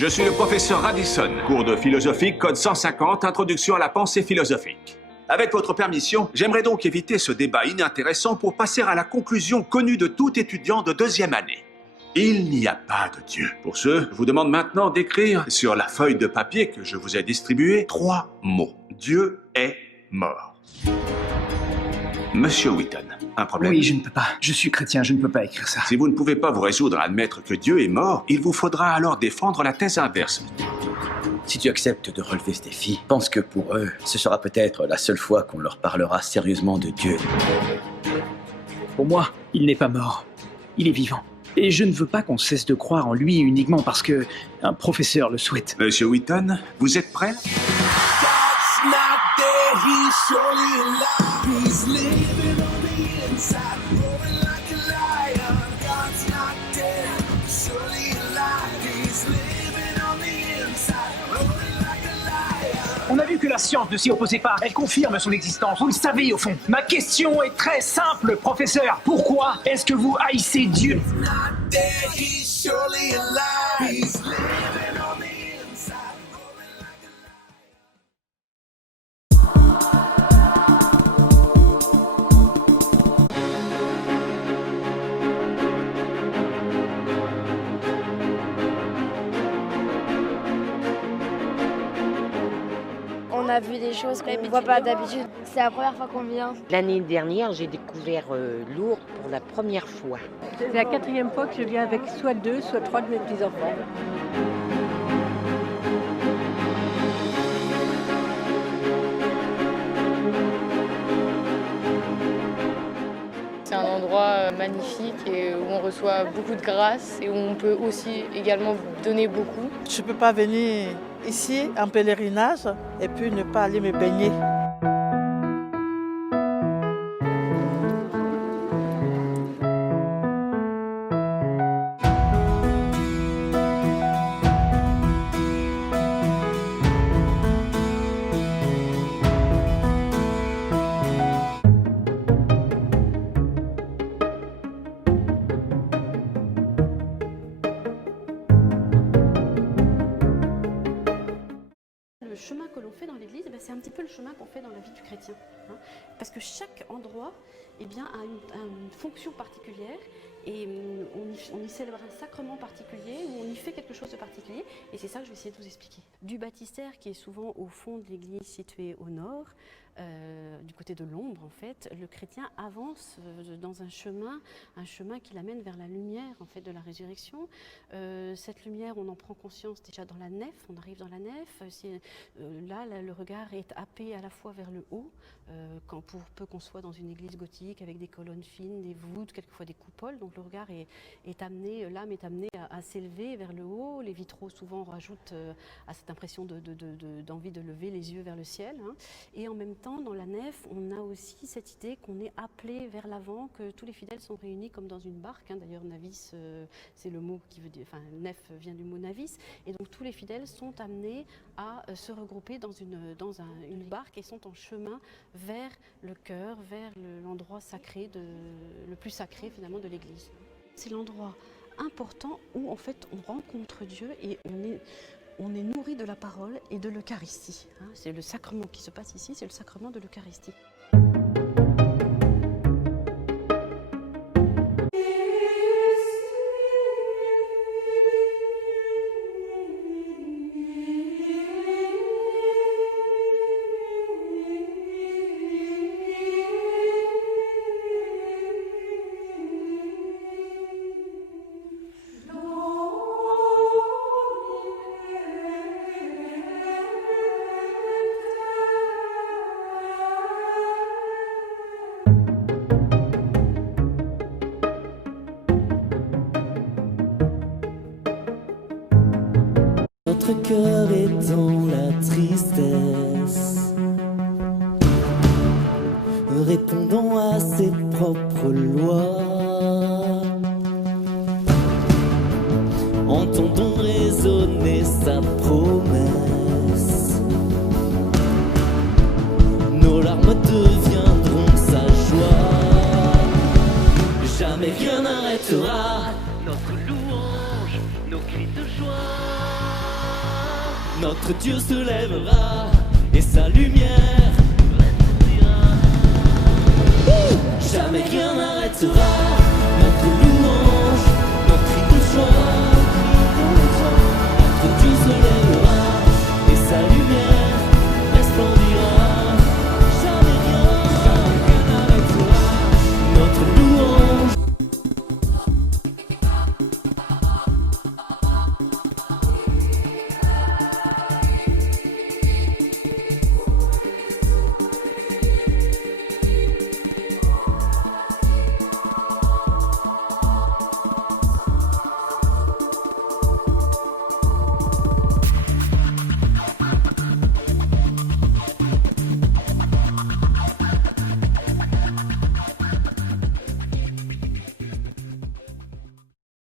Je suis le professeur Radisson, cours de philosophie, code 150, introduction à la pensée philosophique. Avec votre permission, j'aimerais donc éviter ce débat inintéressant pour passer à la conclusion connue de tout étudiant de deuxième année. Il n'y a pas de Dieu. Pour ce, je vous demande maintenant d'écrire sur la feuille de papier que je vous ai distribuée 3 mots. Dieu est mort. Monsieur Wheaton, un problème? Oui, je ne peux pas. Je suis chrétien, je ne peux pas écrire ça. Si vous ne pouvez pas vous résoudre à admettre que Dieu est mort, il vous faudra alors défendre la thèse inverse. Si tu acceptes de relever ce défi, pense que pour eux, ce sera peut-être la seule fois qu'on leur parlera sérieusement de Dieu. Pour moi, il n'est pas mort. Il est vivant. Et je ne veux pas qu'on cesse de croire en lui uniquement parce que un professeur le souhaite. Monsieur Wheaton, vous êtes prêt? On a vu que la science ne s'y opposait pas. Elle confirme son existence. Vous le savez au fond. Ma question est très simple, professeur. Pourquoi est-ce que vous haïssez Dieu? On a vu des choses qu'on ne voit pas d'habitude. C'est la première fois qu'on vient. L'année dernière, j'ai découvert Lourdes pour la première fois. C'est la 4e fois que je viens avec soit 2, soit 3 de mes petits-enfants. C'est un endroit magnifique et où on reçoit beaucoup de grâce et où on peut aussi également donner beaucoup. Je ne peux pas venir ici en pèlerinage et puis ne pas aller me baigner. Le chemin que l'on fait dans l'église, c'est un petit peu le chemin qu'on fait dans la vie du chrétien. Parce que chaque endroit a une fonction particulière et on y célèbre un sacrement particulier ou on y fait quelque chose de particulier. Et c'est ça que je vais essayer de vous expliquer. Du baptistère qui est souvent au fond de l'église située au nord, du côté de l'ombre en fait, le chrétien avance dans un chemin qui l'amène vers la lumière en fait de la résurrection. Cette lumière, on en prend conscience déjà dans la nef, on arrive dans la nef, là le regard est happé à la fois vers le haut, pour peu qu'on soit dans une église gothique avec des colonnes fines, des voûtes, quelquefois des coupoles, donc le regard est amené, l'âme est amenée à s'élever vers le haut, les vitraux souvent rajoutent à cette impression d'envie de lever les yeux vers le ciel, et en même temps dans la nef, on a aussi cette idée qu'on est appelé vers l'avant, que tous les fidèles sont réunis comme dans une barque. D'ailleurs, navis, c'est le mot qui veut dire, enfin, nef vient du mot navis, et donc tous les fidèles sont amenés à se regrouper dans une barque et sont en chemin vers le cœur, vers l'endroit sacré, le plus sacré finalement de l'Église. C'est l'endroit important où en fait on rencontre Dieu et on est nourri de la parole et de l'Eucharistie. C'est le sacrement qui se passe ici, c'est le sacrement de l'Eucharistie. Notre cœur est dans la tristesse, répondant à ses propres lois. Entendons résonner sa promesse. Nos larmes deviendront sa joie. Jamais rien n'arrêtera notre louange, nos cris de joie. notre Dieu se lèvera et sa lumière jamais rien n'arrêtera.